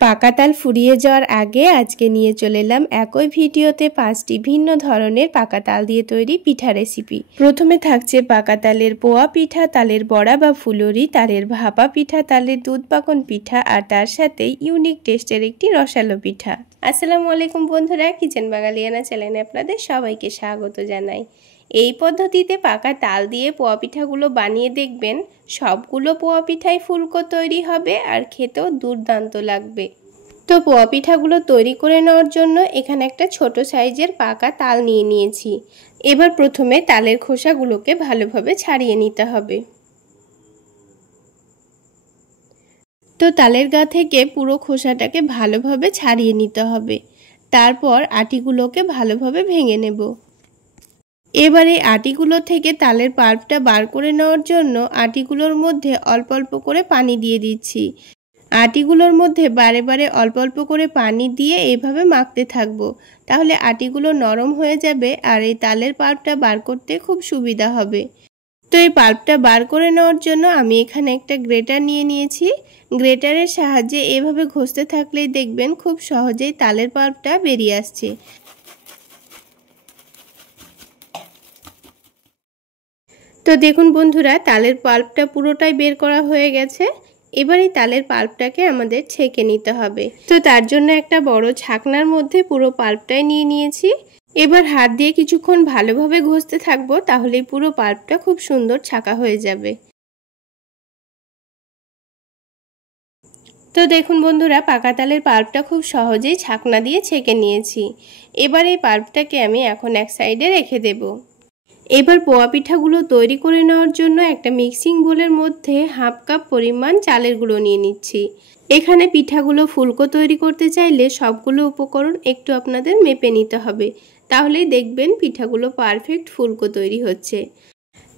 পাকা তাল ফুরিয়ে যাওয়ার আগে আজকে নিয়ে চলে এলাম একই ভিডিওতে 5টি ভিন্ন ধরনের পাকা তাল দিয়ে তৈরি পিঠা রেসিপি। প্রথমে থাকছে পাকা তালের পোয়া পিঠা, তালের বড়া বা ফুলুরি, তালের ভাপা পিঠা, তালের দুধ পাকন পিঠা আর তার সাথে ইউনিক টেস্টের একটি রসালো পিঠা। আসসালামু আলাইকুম বন্ধুরা, কিচেন বাঙালিয়ানা চ্যানেলে আপনাদের সবাইকে স্বাগত জানাই। এই পদ্ধতিতে পাকা তাল দিয়ে পোয়া পিঠাগুলো বানিয়ে দেখবেন, সবগুলো পোয়া পিঠাই ফুলকো তৈরি হবে আর খেতেও দুর্দান্ত লাগবে। তো পোয়া পিঠাগুলো তৈরি করে নেওয়ার জন্য এখানে একটা ছোট সাইজের পাকা তাল নিয়ে নিয়েছি। এবার প্রথমে তালের খোসাগুলোকে ভালোভাবে ছাড়িয়ে নিতে হবে। তো তালের গা থেকে পুরো খোসাটাকে ভালোভাবে ছাড়িয়ে নিতে হবে। তারপর আটিগুলোকে ভালোভাবে ভেঙে নেব। এবারে আটিগুলো থেকে তালের পাল্পটা বার করে নেওয়ার জন্য আটিগুলোর মধ্যে অল্প অল্প করে পানি দিয়ে দিচ্ছি। আটিগুলোর মধ্যে বারে বারে অল্প অল্প করে পানি দিয়ে এইভাবে মাখতে থাকবো, তাহলে আটিগুলো নরম হয়ে যাবে আর এই তালের পাল্পটা বার করতে খুব সুবিধা হবে। তো এই পাল্পটা বার করে নেওয়ার জন্য আমি এখানে একটা গ্রেটার নিয়ে নিয়েছি। গ্রেটারের সাহায্যে এভাবে ঘষতে থাকলেই দেখবেন খুব সহজেই তালের পাল্পটা বেরিয়ে আসছে। তো দেখুন বন্ধুরা, তালের পাল্পটা পুরোটাই বের করা হয়ে গেছে। এবার এই তালের পাল্পটাকে আমাদের ছেঁকে নিতে হবে। তো তার জন্য একটা বড় ছাকনার মধ্যে পুরো পাল্পটাই নিয়ে নিয়েছি। এবার হাত দিয়ে কিছুক্ষণ ভালোভাবে ঘষতে থাকবো, তাহলেই পুরো পাল্পটা খুব সুন্দর ছাকা হয়ে যাবে। তো দেখুন বন্ধুরা, পাকা তালের পাল্পটা খুব সহজেই ছাকনা দিয়ে ছেঁকে নিয়েছি। এবার এই পাল্পটাকে আমি এখন এক সাইডে রেখে দেব। এবার পোয়া পিঠাগুলো তৈরি করে নেওয়ার জন্য একটা মিক্সিং বোলের মধ্যে হাফ কাপ পরিমাণ চালের গুঁড়ো নিয়ে নিচ্ছি। এখানে পিঠাগুলো ফুলকো তৈরি করতে চাইলে সবগুলো উপকরণ একটু আপনাদের মেপে নিতে হবে, তাহলেই দেখবেন পিঠাগুলো পারফেক্ট ফুলকো তৈরি হচ্ছে।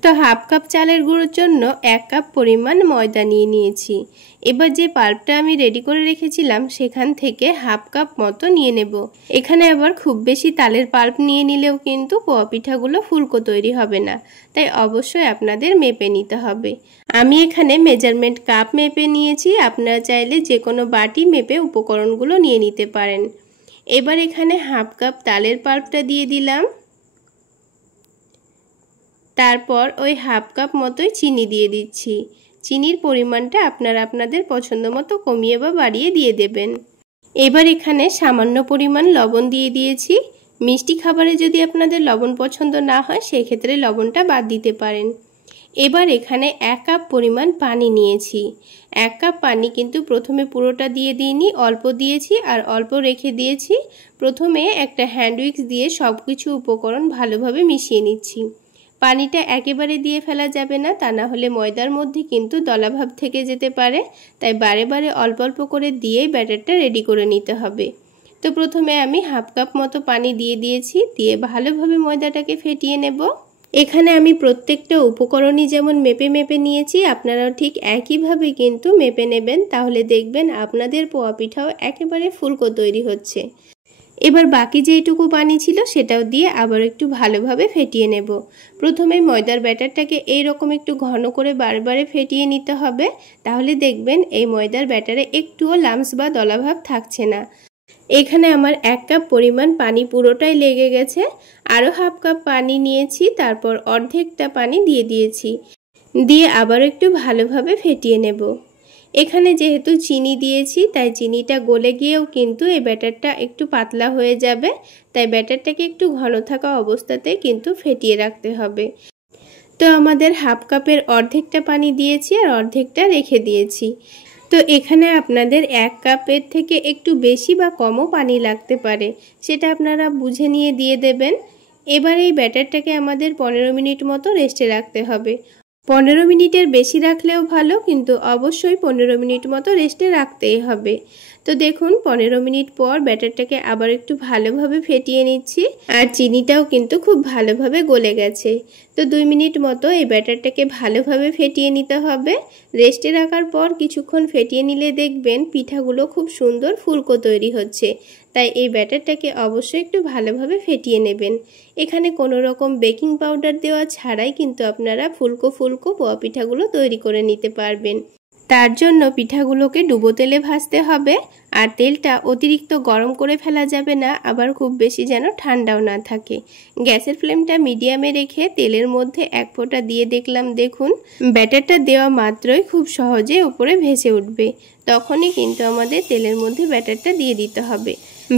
তো হাফ কাপ চালের গুঁড়োর জন্য 1 কাপ পরিমাণ ময়দা নিয়ে নিয়েছি। এবার যে পাল্পটা আমি রেডি করে রেখেছিলাম সেখান থেকে হাফ কাপ মতো নিয়ে নেব। এখানে আবার খুব বেশি তালের পাল্প নিয়ে নিলেও কিন্তু পোয়া পিঠাগুলো ফুলকো তৈরি হবে না, তাই অবশ্যই আপনাদের মেপে নিতে হবে। আমি এখানে মেজারমেন্ট কাপ মেপে নিয়েছি, আপনারা চাইলে যে কোনো বাটি মেপে উপকরণগুলো নিয়ে নিতে পারেন। এবার এখানে হাফ কাপ তালের পাল্পটা দিয়ে দিলাম। তারপর ওই হাফ কাপ মতোই চিনি দিয়ে দিচ্ছি। চিনির পরিমাণটা আপনারা আপনাদের পছন্দ মতো কমিয়ে বা বাড়িয়ে দিয়ে দেবেন। এবার এখানে সামান্য পরিমাণ লবণ দিয়ে দিয়েছি। মিষ্টি খাবারে যদি আপনাদের লবণ পছন্দ না হয় সেক্ষেত্রে লবণটা বাদ দিতে পারেন। এবার এখানে 1 কাপ পরিমাণ পানি নিয়েছি। 1 কাপ পানি কিন্তু প্রথমে পুরোটা দিয়ে দিইনি, অল্প দিয়েছি আর অল্প রেখে দিয়েছি। প্রথমে একটা হ্যান্ড উইক্স দিয়ে সব কিছু উপকরণ ভালোভাবে মিশিয়ে নিচ্ছি। পানিটা একেবারে দিয়ে ফেলা যাবে না, তা না হলে ময়দার মধ্যে কিন্তু দলাভাব থেকে যেতে পারে, তাই বারে বারে অল্প অল্প করে দিয়েই ব্যাটারটা রেডি করে নিতে হবে। তো প্রথমে আমি হাফ কাপ মতো পানি দিয়ে দিয়েছি, দিয়ে ভালোভাবে ময়দাটাকে ফেটিয়ে নেব। এখানে আমি প্রত্যেকটা উপকরণই যেমন মেপে মেপে নিয়েছি, আপনারাও ঠিক একইভাবে কিন্তু মেপে নেবেন, তাহলে দেখবেন আপনাদের পোয়া পিঠাও একেবারে ফুলকো তৈরি হচ্ছে। এবার বাকি যেইটুকু পানি ছিল সেটাও দিয়ে আবার একটু ভালোভাবে ফেটিয়ে নেব। প্রথমে ময়দার ব্যাটারটাকে এইরকম একটু ঘন করে বারবারে ফেটিয়ে নিতে হবে, তাহলে দেখবেন এই ময়দার ব্যাটারে একটুও লাম্পস বা দলাভাব থাকছে না। এখানে আমার 1 কাপ পরিমাণ পানি পুরোটাই লেগে গেছে। আরও হাফ কাপ পানি নিয়েছি, তারপর অর্ধেকটা পানি দিয়ে দিয়েছি, দিয়ে আবার একটু ভালোভাবে ফেটিয়ে নেব। এখানে যেহেতু চিনি দিয়েছি তাই চিনিটা গলে গিয়েও কিন্তু এই ব্যাটারটা একটু পাতলা হয়ে যাবে, তাই ব্যাটারটাকে একটু ঘন থাকা অবস্থাতে কিন্তু ফেটিয়ে রাখতে হবে। তো আমাদের হাফ কাপের অর্ধেকটা পানি দিয়েছি আর অর্ধেকটা রেখে দিয়েছি। তো এখানে আপনাদের 1 কাপের থেকে একটু বেশি বা কমও পানি লাগতে পারে, সেটা আপনারা বুঝে নিয়ে দিয়ে দেবেন। এবার এই ব্যাটারটাকে আমাদের 15 মিনিট মতো রেস্টে রাখতে হবে। 15 মিনিটের বেশি রাখলেও ভালো, কিন্তু অবশ্যই 15 মিনিট মতো রেস্টে রাখতেই হবে। তো দেখুন 15 মিনিট পর ব্যাটারটাকে আবার একটু ভালোভাবে ফেটিয়ে নিচ্ছি, আর চিনিটাও কিন্তু খুব ভালোভাবে গলে গেছে। তো 2 মিনিট মতো এই ব্যাটারটাকে ভালোভাবে ফেটিয়ে নিতে হবে। রেস্টে রাখার পর কিছুক্ষণ ফেটিয়ে নিলে দেখবেন পিঠাগুলো খুব সুন্দর ফুলকো তৈরি হচ্ছে, তাই এই ব্যাটারটাকে অবশ্যই একটু ভালোভাবে ফেটিয়ে নেবেন। এখানে কোনো রকম বেকিং পাউডার দেওয়া ছাড়াই কিন্তু আপনারা ফুলকো ফুলকো পোয়া পিঠাগুলো তৈরি করে নিতে পারবেন। তার জন্য পিঠাগুলোকে ডুবো তেলে ভাজতে হবে। আর তেলটা অতিরিক্ত গরম করে ফেলা যাবে না, আবার খুব বেশি যেন ঠান্ডাও না থাকে। গ্যাসের ফ্লেমটা মিডিয়ামে রেখে তেলের মধ্যে এক ফোঁটা দিয়ে দেখলাম, দেখুন ব্যাটারটা দেওয়া মাত্রই খুব সহজে উপরে ভেসে উঠবে। তখনই কিন্তু আমাদের তেলের মধ্যে ব্যাটারটা দিয়ে দিতে হবে।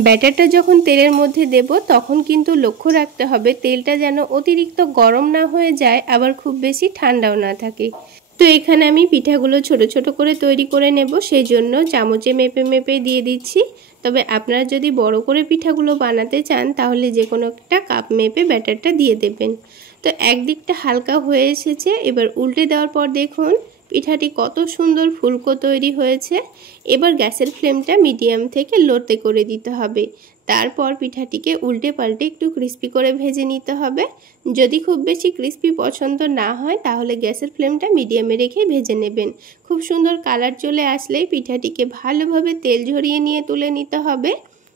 ব্যাটারটা যখন তেলের মধ্যে দেব তখন কিন্তু লক্ষ্য রাখতে হবে তেলটা যেন অতিরিক্ত গরম না হয়ে যায়, আবার খুব বেশি ঠান্ডাও না থাকে। তো এখানে আমি পিঠাগুলো ছোট ছোট করে তৈরি করে নেব, সেই জন্য চামচে মেপে মেপে দিয়ে দিচ্ছি। তবে আপনারা যদি বড় করে পিঠাগুলো বানাতে চান তাহলে যে কোনো একটা কাপ মেপে ব্যাটারটা দিয়ে দেবেন। তো একদিকটা হালকা হয়ে এসেছে, এবার উল্টে দেওয়ার পর দেখুন পিঠাটি কত সুন্দর ফুলকো তৈরি হয়েছে। এবার গ্যাসের ফ্লেমটা মিডিয়াম থেকে লোতে করে দিতে হবে। তারপর পিঠাটিকে উল্টে পাল্টে একটু ক্রিস্পি করে ভেজে নিতে হবে। যদি খুব বেশি ক্রিস্পি পছন্দ না হয় তাহলে গ্যাসের ফ্লেমটা মিডিয়ামে রেখে ভেজে নেবেন। খুব সুন্দর কালার চলে আসলেই পিঠাটিকে ভালোভাবে তেল ঝরিয়ে নিয়ে তুলে নিতে হবে।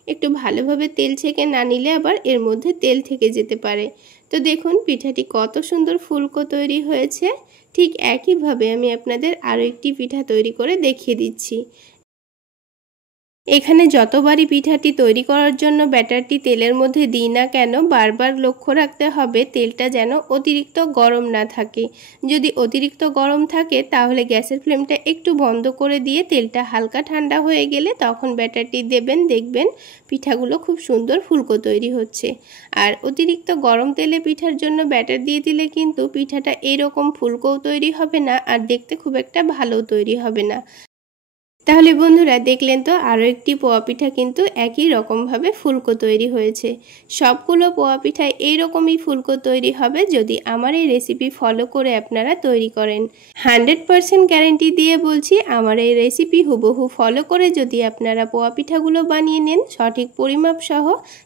একটু ভালোভাবে তেল ছেঁকে না নিলে আবার এর মধ্যে তেল থেকে যেতে পারে। তো দেখুন পিঠাটি কত সুন্দর ফুলকো তৈরি হয়েছে। ঠিক একইভাবে আমি আপনাদের আরও একটি পিঠা তৈরি করে দেখিয়ে দিচ্ছি। এখানে যতবারই পিঠাটি তৈরি করার জন্য ব্যাটারটি তেলের মধ্যে দিই না কেন, বারবার লক্ষ্য রাখতে হবে তেলটা যেন অতিরিক্ত গরম না থাকে। যদি অতিরিক্ত গরম থাকে তাহলে গ্যাসের ফ্লেমটা একটু বন্ধ করে দিয়ে তেলটা হালকা ঠান্ডা হয়ে গেলে তখন ব্যাটারটি দেবেন, দেখবেন পিঠাগুলো খুব সুন্দর ফুলকো তৈরি হচ্ছে। আর অতিরিক্ত গরম তেলে পিঠার জন্য ব্যাটার দিয়ে দিলে কিন্তু পিঠাটা এরকম ফুলকোও তৈরি হবে না, আর দেখতে খুব একটা ভালো তৈরি হবে না। তাহলে বন্ধুরা দেখলেন তো আরও একটি পোয়া পিঠা কিন্তু একই রকমভাবে ফুলকো তৈরি হয়েছে। সবগুলো পোয়া পিঠায় এইরকমই ফুলকো তৈরি হবে যদি আমার এই রেসিপি ফলো করে আপনারা তৈরি করেন। 100% গ্যারেন্টি দিয়ে বলছি, আমার এই রেসিপি হুবহু ফলো করে যদি আপনারা পোয়া পিঠাগুলো বানিয়ে নেন সঠিক পরিমাপ সহ,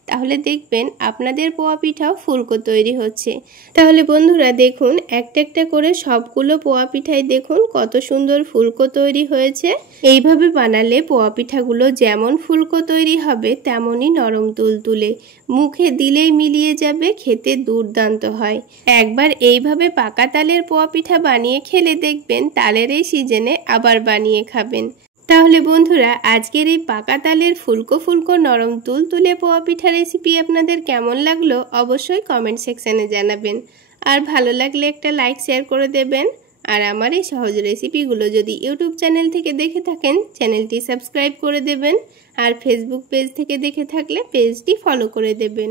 তাহলে দেখবেন আপনাদের পোয়া পিঠাও ফুলকো তৈরি হচ্ছে। তাহলে বন্ধুরা দেখুন একটা একটা করে সবগুলো পোয়া পিঠাই দেখুন কত সুন্দর ফুলকো তৈরি হয়েছে। এইভাবে বানালে পোয়া পিঠাগুলো যেমন ফুলকো তৈরি হবে তেমনই নরম তুলতুলে, মুখে দিলেই মিলিয়ে যাবে, খেতে দুর্দান্ত হয়। একবার এইভাবে পাকা তালের পোয়া পিঠা বানিয়ে খেলে দেখবেন তালের এই সিজনে আবার বানিয়ে খাবেন। তাহলে বন্ধুরা আজকের এই পাকা তালের ফুলকো ফুলকো নরম তুলতুলে পোয়া পিঠা রেসিপি আপনাদের কেমন লাগলো অবশ্যই কমেন্ট সেকশনে জানাবেন। আর ভালো লাগলে একটা লাইক শেয়ার করে দেবেন। আর আমার এই সহজ রেসিপিগুলো যদি ইউটিউব চ্যানেল থেকে দেখে থাকেন চ্যানেলটি সাবস্ক্রাইব করে দেবেন, আর ফেসবুক পেজ থেকে দেখে থাকলে পেজটি ফলো করে দেবেন।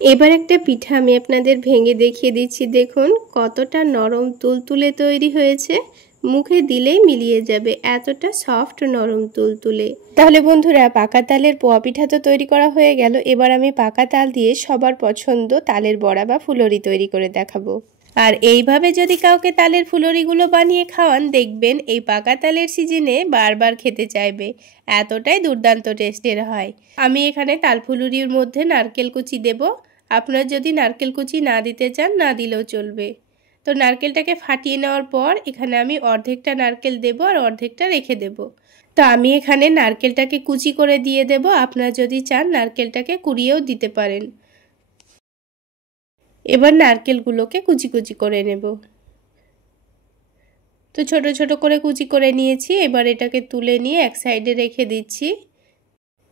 এবার একটা পিঠা আমি আপনাদের ভেঙে দেখিয়ে দিচ্ছি, দেখুন কতটা নরম তুলতুলে তৈরি হয়েছে, মুখে দিলেই মিলিয়ে যাবে, এতটা সফট নরম তুলতুলে। তাহলে বন্ধুরা পাকা তালের পোয়া পিঠা তো তৈরি করা হয়ে গেল, এবার আমি পাকা তাল দিয়ে সবার পছন্দ তালের বড়া বা ফুলরি তৈরি করে দেখাবো। আর এইভাবে যদি কাউকে তালের ফুলরিগুলো বানিয়ে খাওয়ান দেখবেন এই পাকা তালের সিজনে বারবার খেতে চাইবে, এতটাই দুর্দান্ত টেস্টের হয়। আমি এখানে তাল ফুলরির মধ্যে নারকেল কুচি দেব। আপনারা যদি নারকেল কুচি না দিতে চান না দিলেও চলবে। তো নারকেলটাকে ফাটিয়ে নেওয়ার পর এখানে আমি অর্ধেকটা নারকেল দেব আর অর্ধেকটা রেখে দেব। তো আমি এখানে নারকেলটাকে কুচি করে দিয়ে দেব, আপনারা যদি চান নারকেলটাকে কুড়িয়েও দিতে পারেন। এবার নারকেলগুলোকে কুচি কুচি করে নেব। তো ছোট ছোট করে কুচি করে নিয়েছি, এবার এটাকে তুলে নিয়ে এক সাইডে রেখে দিচ্ছি।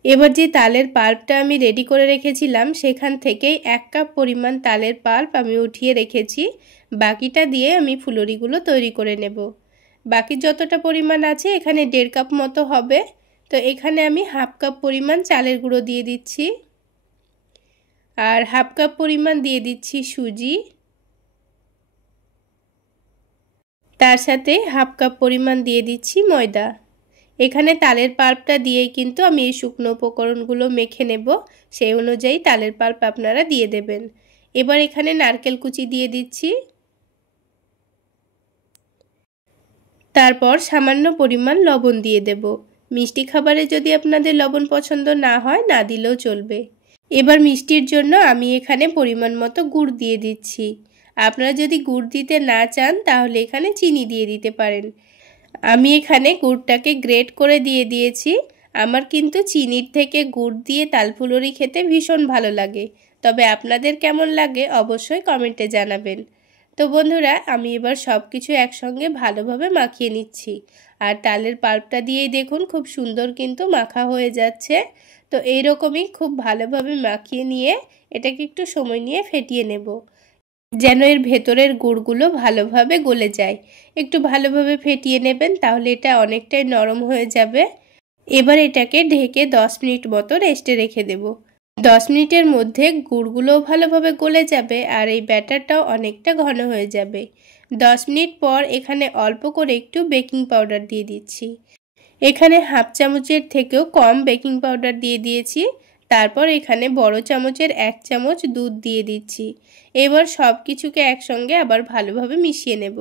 এবার যে তালের পাল্পটা আমি রেডি করে রেখেছিলাম সেখান থেকেই 1 কাপ পরিমাণ তালের পাল্প আমি উঠিয়ে রেখেছি, বাকিটা দিয়ে আমি ফুলরিগুলো তৈরি করে নেব। বাকি যতটা পরিমাণ আছে এখানে 1.5 কাপ মতো হবে। তো এখানে আমি 1/2 কাপ পরিমাণ চালের গুঁড়ো দিয়ে দিচ্ছি, আর 1/2 কাপ পরিমাণ দিয়ে দিচ্ছি সুজি, তার সাথে 1/2 কাপ পরিমাণ দিয়ে দিচ্ছি ময়দা। এখানে তালের পাল্পটা দিয়েই কিন্তু আমি এই শুকনো উপকরণগুলো মেখে নেব, সেই অনুযায়ী তালের পাল্প আপনারা দিয়ে দেবেন। এবার এখানে নারকেল কুচি দিয়ে দিচ্ছি, তারপর সামান্য পরিমাণ লবণ দিয়ে দেব। মিষ্টি খাবারে যদি আপনাদের লবণ পছন্দ না হয় না দিলেও চলবে। এবার মিষ্টির জন্য আমি এখানে পরিমাণ মতো গুড় দিয়ে দিচ্ছি। আপনারা যদি গুড় দিতে না চান তাহলে এখানে চিনি দিয়ে দিতে পারেন। আমি এখানে গুড়টাকে গ্রেট করে দিয়ে দিয়েছি। আমার কিন্তু চিনির থেকে গুড় দিয়ে তালফুলরি খেতে ভীষণ ভালো লাগে, তবে আপনাদের কেমন লাগে অবশ্যই কমেন্টে জানাবেন। তো বন্ধুরা আমি এবার সব কিছু একসঙ্গে ভালোভাবে মাখিয়ে নিচ্ছি। আর তালের পাল্পটা দিয়েই দেখুন খুব সুন্দর কিন্তু মাখা হয়ে যাচ্ছে। তো এইরকমই খুব ভালোভাবে মাখিয়ে নিয়ে এটাকে একটু সময় নিয়ে ফেটিয়ে নেব, যেন এর ভেতরের গুড়গুলো ভালোভাবে গলে যায়। একটু ভালোভাবে ফেটিয়ে নেবেন, তাহলে এটা অনেকটাই নরম হয়ে যাবে। এবার এটাকে ঢেকে 10 মিনিট মতো রেস্টে রেখে দেব। 10 মিনিটের মধ্যে গুড়গুলোও ভালোভাবে গলে যাবে আর এই ব্যাটারটাও অনেকটা ঘন হয়ে যাবে। 10 মিনিট পর এখানে অল্প করে একটু বেকিং পাউডার দিয়ে দিচ্ছি। এখানে হাফ চামচের থেকেও কম বেকিং পাউডার দিয়ে দিয়েছি। তারপর এখানে বড় চামচের 1 চামচ দুধ দিয়ে দিচ্ছি। এবার সব কিছুকে একসঙ্গে আবার ভালোভাবে মিশিয়ে নেব।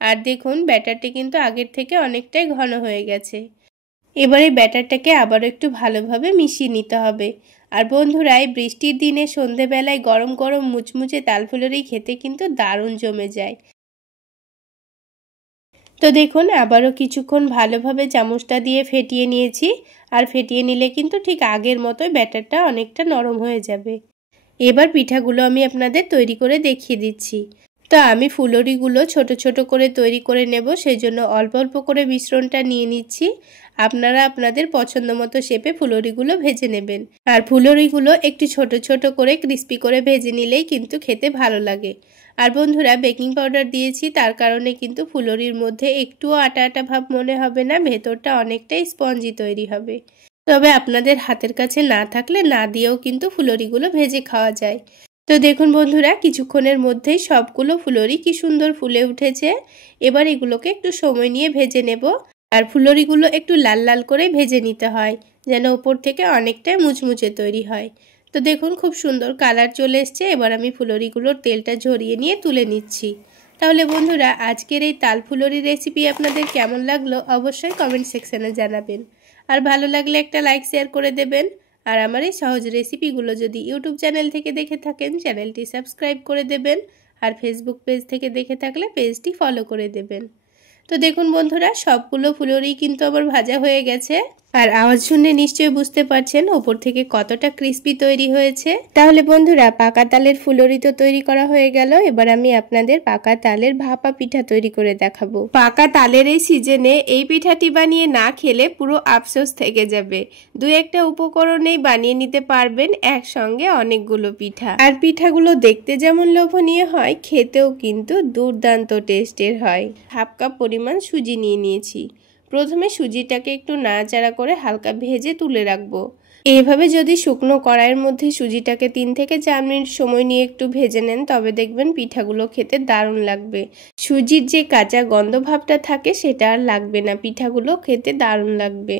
আর দেখুন ব্যাটারটি কিন্তু আগের থেকে অনেকটাই ঘন হয়ে গেছে। এবার এই ব্যাটারটাকে আবারও একটু ভালোভাবে মিশিয়ে নিতে হবে। আর বন্ধুরা, এই বৃষ্টির দিনে সন্ধেবেলায় গরম গরম মুচমুচে তালফুলুরি খেতে কিন্তু দারুণ জমে যায়। তো দেখুন আবারও কিছুক্ষণ ভালোভাবে চামচটা দিয়ে ফেটিয়ে নিয়েছি। আর ফেটিয়ে নিলে কিন্তু ঠিক আগের মতোই ব্যাটারটা অনেকটা নরম হয়ে যাবে। এবার পিঠাগুলো আমি আপনাদের তৈরি করে দেখিয়ে দিচ্ছি। তো আমি ফুলুরিগুলো ছোট ছোট করে তৈরি করে নেব, সেই জন্য অল্প অল্প করে মিশ্রণটা নিয়ে নিচ্ছি। আপনারা আপনাদের পছন্দ মতো শেপে ফুলুরিগুলো ভেজে নেবেন। আর ফুলুরিগুলো একটু ছোট ছোট করে ক্রিস্পি করে ভেজে নিলেই কিন্তু খেতে ভালো লাগে। আর বন্ধুরা, বেকিং পাউডার দিয়েছি, তার কারণে কিন্তু ফুলুরির মধ্যে একটুও আটা আটা ভাব মনে হবে না, ভেতরটা অনেকটাই স্পঞ্জি তৈরি হবে। তবে আপনাদের হাতের কাছে না থাকলে না দিয়েও কিন্তু ফুলুরিগুলো ভেজে খাওয়া যায়। তো দেখুন বন্ধুরা, কিছুক্ষণের মধ্যেই সবগুলো ফুলুরি কি সুন্দর ফুলে উঠেছে। এবার এগুলোকে একটু সময় নিয়ে ভেজে নেব। আর ফুলুরিগুলো একটু লাল লাল করে ভেজে নিতে হয়, যেন উপর থেকে অনেকটাই মুচমুচে তৈরি হয়। তো দেখুন খুব সুন্দর কালার চলে এসছে। এবার আমি ফুলুরিগুলোর তেলটা ঝরিয়ে নিয়ে তুলে নিচ্ছি। তাহলে বন্ধুরা, আজকের এই তাল ফুলুরি রেসিপি আপনাদের কেমন লাগলো অবশ্যই কমেন্ট সেকশনে জানাবেন। আর ভালো লাগলে একটা লাইক শেয়ার করে দেবেন। আর আমার এই সহজ রেসিপিগুলো যদি ইউটিউব চ্যানেল থেকে দেখে থাকেন, চ্যানেলটি সাবস্ক্রাইব করে দেবেন। আর ফেসবুক পেজ থেকে দেখে থাকলে পেজটি ফলো করে দেবেন। তো দেখুন বন্ধুরা, সবগুলো ফুলুরি কিন্তু আবার ভাজা হয়ে গেছে। আর আওয়াজ শুনে নিশ্চয়ই বুঝতে পারছেন ওপর থেকে কতটা ক্রিস্পি তৈরি হয়েছে। তাহলে বন্ধুরা, পাকা তালের ফুলুরি তো তৈরি করা হয়ে গেল। এবার আমি আপনাদের পাকা তালের ভাপা পিঠা তৈরি করে দেখাবো। পাকা তালের এই সিজনে এই পিঠাটি বানিয়ে না খেলে পুরো আফসোস থেকে যাবে। দু একটা উপকরণেই বানিয়ে নিতে পারবেন একসঙ্গে অনেকগুলো পিঠা। আর পিঠাগুলো দেখতে যেমন লোভনীয় হয়, খেতেও কিন্তু দুর্দান্ত টেস্টের হয়। হাফ কাপ পরিমাণ সুজি নিয়ে নিয়েছি। প্রথমে সুজিটাকে একটু নাড়াচাড়া করে হালকা ভেজে তুলে রাখবো। এইভাবে যদি শুকনো কড়াইয়ের মধ্যে সুজিটাকে 3 থেকে 4 মিনিট সময় নিয়ে একটু ভেজে নেন, তবে দেখবেন পিঠাগুলো খেতে দারুণ লাগবে। সুজির যে কাঁচা গন্ধ ভাবটা থাকে সেটা আর লাগবে না, পিঠাগুলো খেতে দারুণ লাগবে।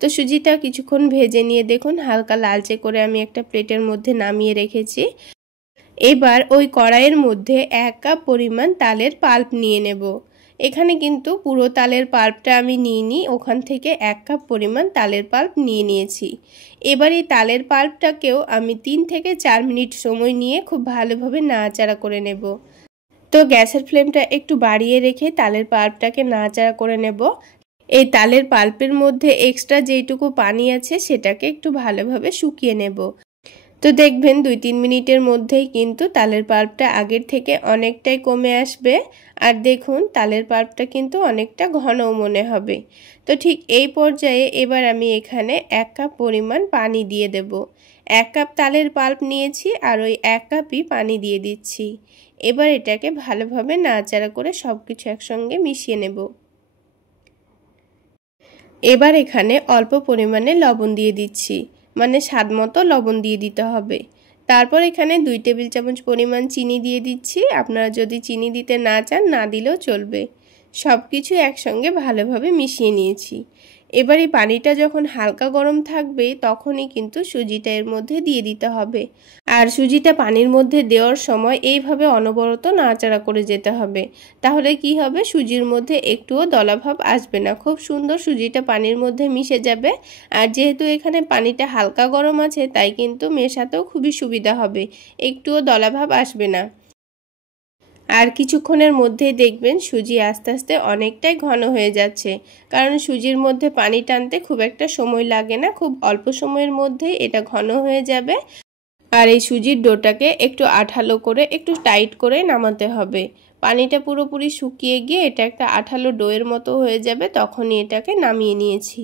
তো সুজিটা কিছুক্ষণ ভেজে নিয়ে দেখুন হালকা লালচে করে আমি একটা প্লেটের মধ্যে নামিয়ে রেখেছি। এবার ওই কড়াইয়ের মধ্যে 1 কাপ পরিমাণ তালের পাল্প নিয়ে নেব। এখানে কিন্তু পুরো তালের পাল্পটা আমি নিইনি, ওখান থেকে 1 কাপ পরিমাণ তালের পাল্প নিয়ে নিয়েছি। এবার এই তালের পাল্পটাকেও আমি 3 থেকে 4 মিনিট সময় নিয়ে খুব ভালোভাবে নাড়াচাড়া করে নেব। তো গ্যাসের ফ্লেমটা একটু বাড়িয়ে রেখে তালের পাল্পটাকে নাড়াচাড়া করে নেব। এই তালের পাল্পের মধ্যে এক্সট্রা যেইটুকু পানি আছে সেটাকে একটু ভালোভাবে শুকিয়ে নেব। তো দেখবেন 2-3 মিনিটের মধ্যেই কিন্তু তালের পাল্পটা আগের থেকে অনেকটাই কমে আসবে। আর দেখুন তালের পাল্পটা কিন্তু অনেকটা ঘনও মনে হবে। তো ঠিক এই পর্যায়ে এবার আমি এখানে 1 কাপ পরিমাণ পানি দিয়ে দেব। 1 কাপ তালের পাল্প নিয়েছি আর ওই 1 কাপই পানি দিয়ে দিচ্ছি। এবার এটাকে ভালোভাবে নাড়াচাড়া করে সব কিছু একসঙ্গে মিশিয়ে নেব। এবার এখানে অল্প পরিমাণে লবণ দিয়ে দিচ্ছি, মানে স্বাদ মতো লবণ দিয়ে দিতে হবে। তারপর এখানে 2 টেবিল চামচ পরিমাণ চিনি দিয়ে দিচ্ছি। আপনারা যদি চিনি দিতে না চান না দিলেও চলবে। সব কিছু একসঙ্গে ভালোভাবে মিশিয়ে নিয়েছি। এবার এই পানিটা যখন হালকা গরম থাকবে তখনই কিন্তু সুজিটা এর মধ্যে দিয়ে দিতে হবে। আর সুজিটা পানির মধ্যে দেওয়ার সময় এইভাবে অনবরত নাড়াচাড়া করে যেতে হবে। তাহলে কি হবে, সুজির মধ্যে একটুও দলাভাব আসবে না, খুব সুন্দর সুজিটা পানির মধ্যে মিশে যাবে। আর যেহেতু এখানে পানিটা হালকা গরম আছে তাই কিন্তু মেশাতেও খুবই সুবিধা হবে, একটুও দলাভাব আসবে না। আর কিছুক্ষণের মধ্যেই দেখবেন সুজি আস্তে আস্তে অনেকটাই ঘন হয়ে যাচ্ছে, কারণ সুজির মধ্যে পানি টানতে খুব একটা সময় লাগে না, খুব অল্প সময়ের মধ্যেই এটা ঘন হয়ে যাবে। আর এই সুজির ডোটাকে একটু আঠালো করে একটু টাইট করে নামাতে হবে, পানিটা পুরোপুরি শুকিয়ে গিয়ে এটা একটা আঠালো ডোয়ের মতো হয়ে যাবে, তখনই এটাকে নামিয়ে নিয়েছি।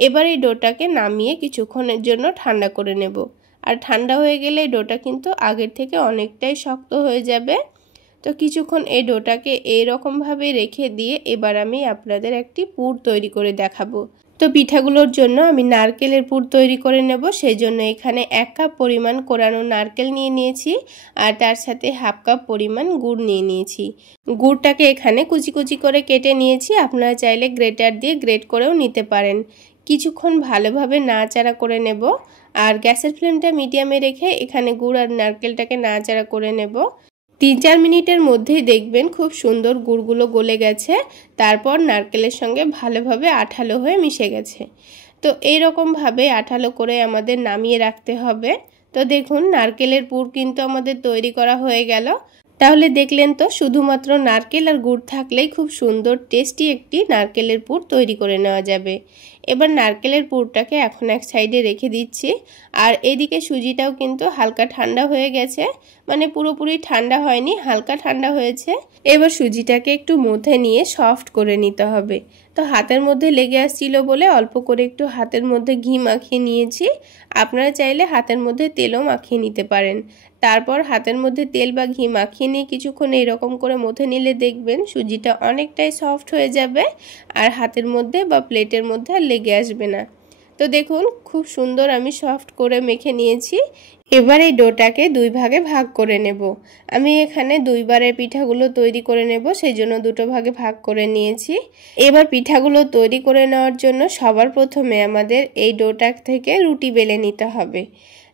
এবার এই ডোটাকে নামিয়ে কিছুক্ষণের জন্য ঠান্ডা করে নেব। আর ঠান্ডা হয়ে গেলে এই ডোটা কিন্তু আগের থেকে অনেকটাই শক্ত হয়ে যাবে। তো কিছুক্ষণ এই ডোটাকে এইরকমভাবে রেখে দিয়ে এবার আমি আপনাদের একটি পুর তৈরি করে দেখাবো। তো পিঠাগুলোর জন্য আমি নারকেলের পুর তৈরি করে নেব। সেই জন্য এখানে 1 কাপ পরিমাণ কোরানো নারকেল নিয়ে নিয়েছি আর তার সাথে হাফ কাপ পরিমাণ গুড় নিয়ে নিয়েছি। গুড়টাকে এখানে কুচি কুচি করে কেটে নিয়েছি, আপনারা চাইলে গ্রেটার দিয়ে গ্রেট করেও নিতে পারেন। কিছুক্ষণ ভালোভাবে নাড়াচাড়া করে নেব আর গ্যাসের ফ্লেমটা মিডিয়ামে রেখে এখানে গুড় আর নারকেলটাকে নাড়াচাড়া করে নেব। 3-4 মিনিটের মধ্যেই দেখবেন খুব সুন্দর গুড়গুলো গলে গেছে, তারপর নারকেলের সঙ্গে ভালোভাবে আঠালো হয়ে মিশে গেছে। তো এইরকমভাবে আঠালো করে আমাদের নামিয়ে রাখতে হবে। তো দেখুন নারকেলের পুর কিন্তু আমাদের তৈরি করা হয়ে গেল। তাহলে দেখলেন তো, শুধুমাত্র নারকেল আর গুড় থাকলেই খুব সুন্দর টেস্টি একটি নারকেলের পুর তৈরি করে নেওয়া যাবে। এবার নারকেলের পুরটাকে এখন এক সাইডে রেখে দিচ্ছি। আর এদিকে সুজিটাও কিন্তু হালকা ঠান্ডা হয়ে গেছে, মানে পুরোপুরি ঠান্ডা হয়নি, হালকা ঠান্ডা হয়েছে। এবার সুজিটাকে একটু মথে নিয়ে সফট করে নিতে হবে। তো হাতের মধ্যে লেগে আসছিল বলে অল্প করে একটু হাতের মধ্যে ঘি মাখিয়ে নিয়েছি। আপনারা চাইলে হাতের মধ্যে তেলও মাখিয়ে নিতে পারেন। তারপর হাতের মধ্যে তেল বা ঘি মাখিয়ে নিয়ে কিছুক্ষণ এরকম করে মথে নিলে দেখবেন সুজিটা অনেকটাই সফট হয়ে যাবে আর হাতের মধ্যে বা প্লেটের মধ্যে আর লেগে আসবে না। তো দেখুন খুব সুন্দর আমি সফট করে মেখে নিয়েছি। এবার এই ডোটাকে 2 ভাগে ভাগ করে নেব। আমি এখানে 2 বারের পিঠাগুলো তৈরি করে নেব, সেই জন্য 2 ভাগে ভাগ করে নিয়েছি। এবার পিঠাগুলো তৈরি করে নেওয়ার জন্য সবার প্রথমে আমাদের এই ডোটা থেকে রুটি বেলে নিতে হবে।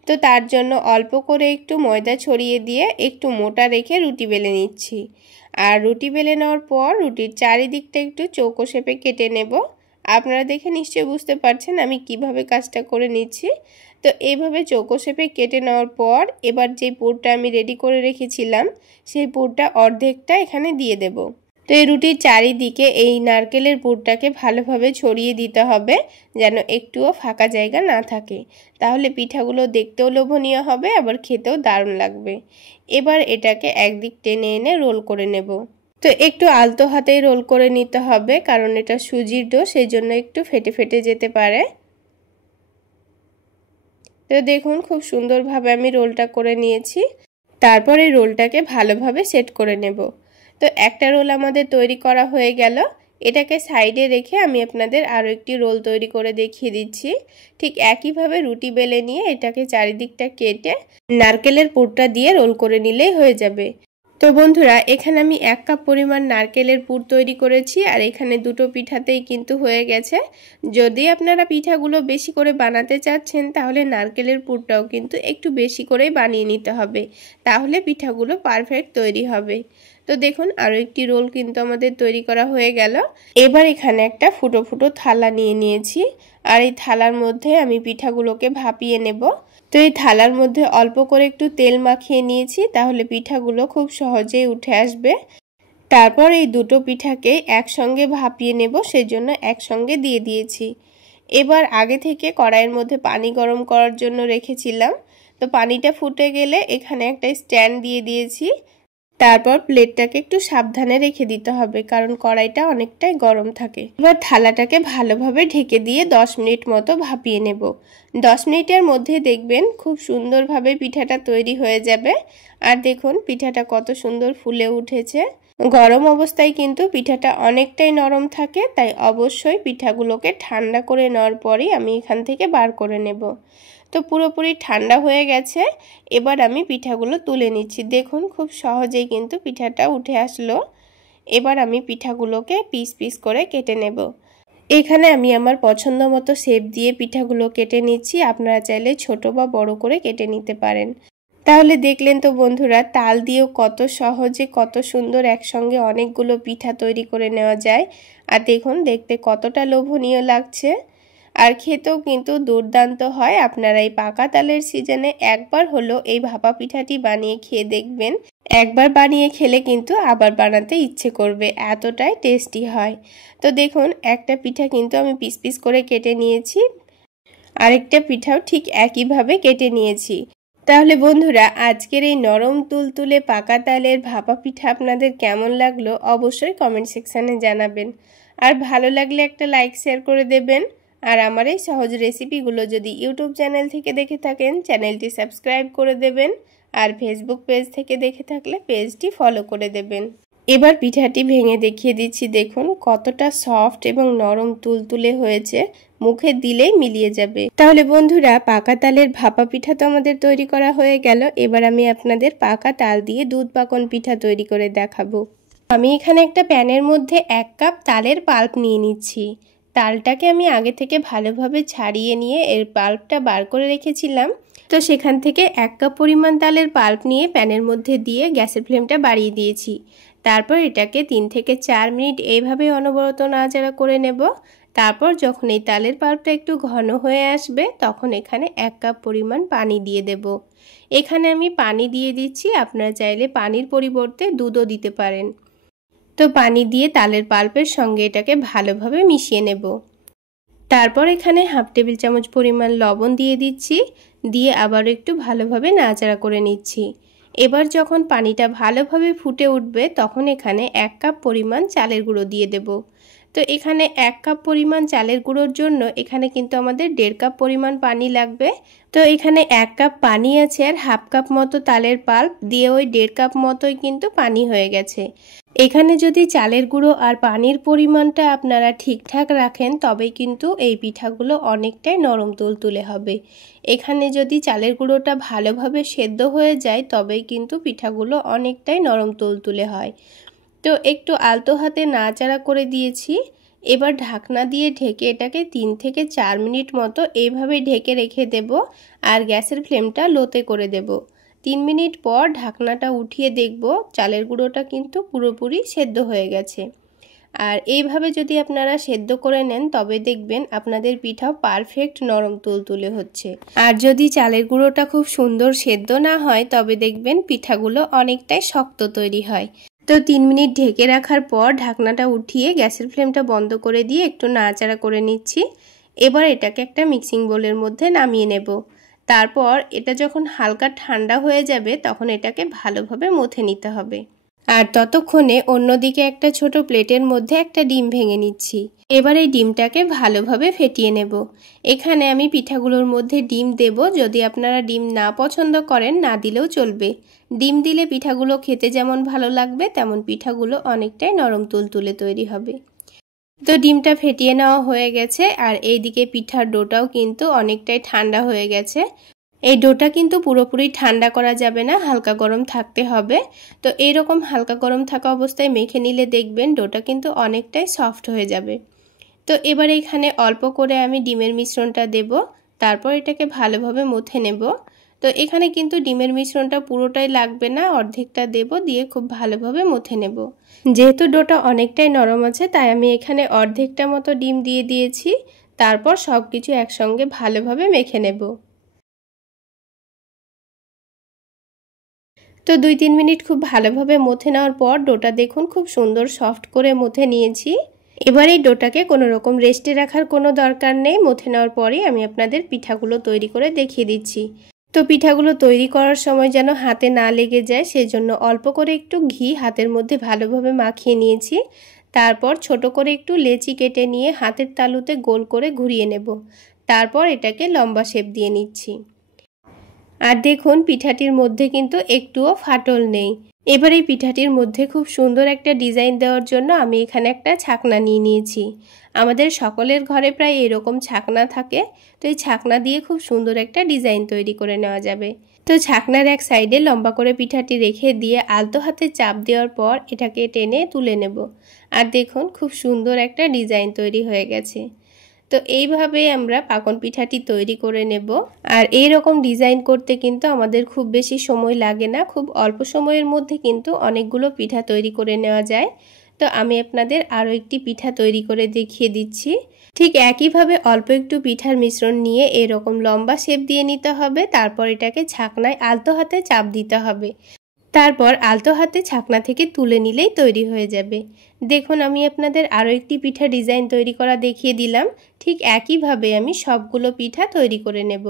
তো তার জন্য অল্প করে একটু ময়দা ছড়িয়ে দিয়ে একটু মোটা রেখে রুটি বেলে নিচ্ছি। আর রুটি বেলে নেওয়ার পর রুটির চারিদিকটা একটু চৌকো শেপে কেটে নেব। আপনারা দেখে নিশ্চয়ই বুঝতে পারছেন আমি কিভাবে কাজটা করে নিচ্ছি। তো এইভাবে চৌকো শেপে কেটে নেওয়ার পর এবার যে পুরটা আমি রেডি করে রেখেছিলাম সেই পুরটা অর্ধেকটা এখানে দিয়ে দেব। তো এই রুটির চারিদিকে এই নারকেলের পুরটাকে ভালোভাবে ছড়িয়ে দিতে হবে, যেন একটুও ফাঁকা জায়গা না থাকে। তাহলে পিঠাগুলো দেখতেও লোভনীয় হবে, আবার খেতেও দারুণ লাগবে। এবার এটাকে একদিক টেনে এনে রোল করে নেব। তো একটু আলতো হাতেই রোল করে নিতে হবে, কারণ এটা সুজির ডো, সেই জন্য একটু ফেটে ফেটে যেতে পারে। তো দেখুন খুব সুন্দরভাবে আমি রোলটা করে নিয়েছি। তারপর এই রোলটাকে ভালোভাবে সেট করে নেব। তো একটা রোল আমাদের তৈরি করা হয়ে গেল। এটাকে সাইডে রেখে আমি আপনাদের আরও একটি রোল তৈরি করে দেখিয়ে দিচ্ছি। ঠিক একইভাবে রুটি বেলে নিয়ে এটাকে চারিদিকটা কেটে নারকেলের পুরটা দিয়ে রোল করে নিলেই হয়ে যাবে। তো বন্ধুরা, এখানে আমি 1 কাপ পরিমাণ নারকেলের পুর তৈরি করেছি আর এখানে 2টো পিঠাতেই কিন্তু হয়ে গেছে। যদি আপনারা পিঠাগুলো বেশি করে বানাতে চাচ্ছেন তাহলে নারকেলের পুরটাও কিন্তু একটু বেশি করেই বানিয়ে নিতে হবে, তাহলে পিঠাগুলো পারফেক্ট তৈরি হবে। তো দেখুন আরও একটি রোল কিন্তু আমাদের তৈরি করা হয়ে গেল। এবার এখানে একটা ফুটো ফুটো থালা নিয়ে নিয়েছি আর এই থালার মধ্যে আমি পিঠাগুলোকে ভাপিয়ে নেব। তো এই থালার মধ্যে অল্প করে একটু তেল মাখিয়ে নিয়েছি, তাহলে পিঠাগুলো খুব সহজেই উঠে আসবে। তারপর এই 2টো পিঠাকে একসঙ্গে ভাপিয়ে নেব, সেজন্য একসঙ্গে দিয়ে দিয়েছি। এবার আগে থেকে কড়াইয়ের মধ্যে পানি গরম করার জন্য রেখেছিলাম। তো পানিটা ফুটে গেলে এখানে একটা স্ট্যান্ড দিয়ে দিয়েছি। তারপর প্লেটটাকে একটু সাবধানে রেখে দিতে হবে, কারণ কড়াইটা অনেকটাই গরম থাকে। এবার থালাটাকে ভালোভাবে ঢেকে দিয়ে 10 মিনিট মতো ভাপিয়ে নেব। 10 মিনিটের মধ্যে দেখবেন খুব সুন্দরভাবে পিঠাটা তৈরি হয়ে যাবে। আর দেখুন পিঠাটা কত সুন্দর ফুলে উঠেছে। গরম অবস্থায় কিন্তু পিঠাটা অনেকটাই নরম থাকে, তাই অবশ্যই পিঠাগুলোকে ঠান্ডা করে নেওয়ার পরেই আমি এখান থেকে বার করে নেব। তো পুরোপুরি ঠান্ডা হয়ে গেছে। এবার আমি পিঠাগুলো তুলে নিচ্ছি। দেখুন খুব সহজেই কিন্তু পিঠাটা উঠে আসলো। এবার আমি পিঠাগুলোকে পিস পিস করে কেটে নেব। এখানে আমি আমার পছন্দ মতো শেপ দিয়ে পিঠাগুলো কেটে নিচ্ছি, আপনারা চাইলে ছোট বা বড় করে কেটে নিতে পারেন। তাহলে দেখলেন তো বন্ধুরা, তাল দিয়েও কত সহজে কত সুন্দর একসঙ্গে অনেকগুলো পিঠা তৈরি করে নেওয়া যায়। আর দেখুন দেখতে কতটা লোভনীয় লাগছে, আর খেতেও কিন্তু দুর্দান্ত হয়। আপনারা এই পাকা তালের সিজনে একবার হলো এই ভাপা পিঠাটি বানিয়ে খেয়ে দেখবেন। একবার বানিয়ে খেলে কিন্তু আবার বানাতে ইচ্ছে করবে, এতটাই টেস্টি হয়। তো দেখুন একটা পিঠা কিন্তু আমি পিস পিস করে কেটে নিয়েছি, আরেকটা পিঠাও ঠিক একইভাবে কেটে নিয়েছি। তাহলে বন্ধুরা আজকের এই নরম তুলতুলে পাকা তালের ভাপা পিঠা আপনাদের কেমন লাগলো অবশ্যই কমেন্ট সেকশানে জানাবেন। আর ভালো লাগলে একটা লাইক শেয়ার করে দেবেন। আর আমার এই সহজ রেসিপিগুলো যদি ইউটিউব চ্যানেল থেকে দেখে থাকেন চ্যানেলটি সাবস্ক্রাইব করে দেবেন। আর ফেসবুক পেজ থেকে দেখে থাকলে পেজটি ফলো করে দেবেন। এবার পিঠাটি ভেঙে দেখিয়ে দিচ্ছি, দেখুন কতটা সফট এবং নরম তুলতুলে হয়েছে, মুখে দিলেই মিলিয়ে যাবে। তাহলে বন্ধুরা পাকা তালের ভাপা পিঠা তো আমাদের তৈরি করা হয়ে গেল। এবার আমি আপনাদের পাকা তাল দিয়ে দুধ পাকন পিঠা তৈরি করে দেখাবো। আমি এখানে একটা প্যানের মধ্যে 1 কাপ তালের পাল্প নিয়ে নিচ্ছি। তালটাকে আমি আগে থেকে ভালোভাবে ছাড়িয়ে নিয়ে এর পাল্পটা বার করে রেখেছিলাম। তো সেখান থেকে 1 কাপ পরিমাণ তালের পাল্প নিয়ে প্যানের মধ্যে দিয়ে গ্যাসের ফ্লেমটা বাড়িয়ে দিয়েছি। তারপর এটাকে 3 থেকে 4 মিনিট এইভাবে অনবরত নাড়াচাড়া করে নেব। তারপর যখন এই তালের পাল্পটা একটু ঘন হয়ে আসবে তখন এখানে 1 কাপ পরিমাণ পানি দিয়ে দেব। এখানে আমি পানি দিয়ে দিচ্ছি, আপনারা চাইলে পানির পরিবর্তে দুধও দিতে পারেন। তো পানি দিয়ে তালের পাল্পের সঙ্গে এটাকে ভালোভাবে মিশিয়ে নেব। তারপর এখানে হাফ টেবিল চামচ পরিমাণ লবণ দিয়ে দিচ্ছি, দিয়ে আবারও একটু ভালোভাবে নাড়াচাড়া করে নিচ্ছি। এবার যখন পানিটা ভালোভাবে ফুটে উঠবে তখন এখানে 1 কাপ পরিমাণ চালের গুঁড়ো দিয়ে দেব। তো এখানে 1 কাপ পরিমাণ চালের গুঁড়োর জন্য এখানে কিন্তু আমাদের 1.5 কাপ পরিমাণ পানি লাগবে। তো এখানে 1 কাপ পানি আছে আর হাফ কাপ মতো তালের পাল্প দিয়ে ওই 1.5 কাপ মতোই কিন্তু পানি হয়ে গেছে। এখানে যদি চালের গুঁড়ো আর পানির পরিমাণটা আপনারা ঠিকঠাক রাখেন তবেই কিন্তু এই পিঠাগুলো অনেকটাই নরম তুলতুলে হবে। এখানে যদি চালের গুঁড়োটা ভালোভাবে সেদ্ধ হয়ে যায় তবেই কিন্তু পিঠাগুলো অনেকটাই নরম তুলতুলে হয়। তো একটু আলতো হাতে নাড়াচাড়া করে দিয়েছি। এবার ঢাকনা দিয়ে ঢেকে এটাকে 3 থেকে 4 মিনিট মতো এইভাবে ঢেকে রেখে দেব আর গ্যাসের ফ্লেমটা লোতে করে দেব। 3 মিনিট পর ঢাকনাটা উঠিয়ে দেখব চালের গুঁড়োটা কিন্তু পুরোপুরি সেদ্ধ হয়ে গেছে। আর এইভাবে যদি আপনারা সেদ্ধ করে নেন তবে দেখবেন আপনাদের পিঠাও পারফেক্ট নরম তুলতুলে হচ্ছে। আর যদি চালের গুঁড়োটা খুব সুন্দর সেদ্ধ না হয় তবে দেখবেন পিঠাগুলো অনেকটাই শক্ত তৈরি হয়। তো 3 মিনিট ঢেকে রাখার পর ঢাকনাটা উঠিয়ে গ্যাসের ফ্লেমটা বন্ধ করে দিয়ে একটু নাড়াচাড়া করে নিচ্ছি। এবার এটাকে একটা মিক্সিং বোলের মধ্যে নামিয়ে নেব। তারপর এটা যখন হালকা ঠান্ডা হয়ে যাবে তখন এটাকে ভালোভাবে মথে নিতে হবে। আর ততক্ষণে অন্যদিকে একটা ছোট প্লেটের মধ্যে একটা ডিম ভেঙে নিচ্ছি। এবার এই ডিমটাকে ভালোভাবে ফেটিয়ে নেব। এখানে আমি পিঠাগুলোর মধ্যে ডিম দেব, যদি আপনারা ডিম না পছন্দ করেন না দিলেও চলবে। ডিম দিলে পিঠাগুলো খেতে যেমন ভালো লাগবে তেমন পিঠাগুলো অনেকটাই নরম তুলতুলে তৈরি হবে। তো ডিমটা ফেটিয়ে নেওয়া হয়ে গেছে আর এইদিকে পিঠার ডোটাও কিন্তু অনেকটাই ঠান্ডা হয়ে গেছে। এই ডোটা কিন্তু পুরোপুরি ঠান্ডা করা যাবে না, হালকা গরম থাকতে হবে। তো এইরকম হালকা গরম থাকা অবস্থায় মেখে নিলে দেখবেন ডোটা কিন্তু অনেকটাই সফট হয়ে যাবে। তো এবার এখানে অল্প করে আমি ডিমের মিশ্রণটা দেব, তারপর এটাকে ভালোভাবে মথে নেব। তো এখানে কিন্তু ডিমের মিশ্রণটা পুরোটাই লাগবে না, অর্ধেকটা দেব, দিয়ে খুব ভালোভাবে মথে নেব। যেহেতু ডোটা অনেকটাই নরম আছে তাই আমি এখানে অর্ধেকটা মতো ডিম দিয়ে দিয়েছি। তারপর সব কিছু একসঙ্গে ভালোভাবে মেখে নেব। তো 2-3 মিনিট খুব ভালোভাবে মথে নেওয়ার পর ডোটা দেখুন খুব সুন্দর সফট করে মথে নিয়েছি। এবার এই ডোটাকে কোনো রকম রেস্টে রাখার কোনো দরকার নেই। মথে নেওয়ার পরেই আমি আপনাদের পিঠাগুলো তৈরি করে দেখিয়ে দিচ্ছি। তো পিঠাগুলো তৈরি করার সময় যেন হাতে না লেগে যায় সেজন্য অল্প করে একটু ঘি হাতের মধ্যে ভালোভাবে মাখিয়ে নিয়েছি। তারপর ছোট করে একটু লেচি কেটে নিয়ে হাতের তালুতে গোল করে ঘুরিয়ে নেব। তারপর এটাকে লম্বা শেপ দিয়ে নিচ্ছি। আর দেখুন পিঠাটির মধ্যে কিন্তু একটুও ফাটল নেই। এবার এই পিঠাটির মধ্যে খুব সুন্দর একটা ডিজাইন দেওয়ার জন্য আমি এখানে একটা ছাকনা নিয়ে নিয়েছি। আমাদের সকলের ঘরে প্রায় এরকম ছাকনা থাকে। তো এই ছাকনা দিয়ে খুব সুন্দর একটা ডিজাইন তৈরি করে নেওয়া যাবে। তো ছাকনার এক সাইডে লম্বা করে পিঠাটি রেখে দিয়ে আলতো হাতে চাপ দেওয়ার পর এটাকে টেনে তুলে নেব। আর দেখুন খুব সুন্দর একটা ডিজাইন তৈরি হয়ে গেছে। তো এইভাবে আমরা পাকন পিঠাটি তৈরি করে নেব। আর এই রকম ডিজাইন করতে কিন্তু আমাদের খুব বেশি সময় লাগে না, খুব অল্প সময়ের মধ্যে কিন্তু অনেকগুলো পিঠা তৈরি করে নেওয়া যায়। তো আমি আপনাদের আরও একটি পিঠা তৈরি করে দেখিয়ে দিচ্ছি। ঠিক একইভাবে অল্প একটু পিঠার মিশ্রণ নিয়ে এরকম লম্বা শেপ দিয়ে নিতে হবে। তারপর এটাকে ছাকনায় আলতো হাতে চাপ দিতে হবে। তারপর আলতো হাতে ছাকনা থেকে তুলে নিলেই তৈরি হয়ে যাবে। দেখুন আমি আপনাদের আরও একটি পিঠা ডিজাইন তৈরি করা দেখিয়ে দিলাম। ঠিক একইভাবে আমি সবগুলো পিঠা তৈরি করে নেব।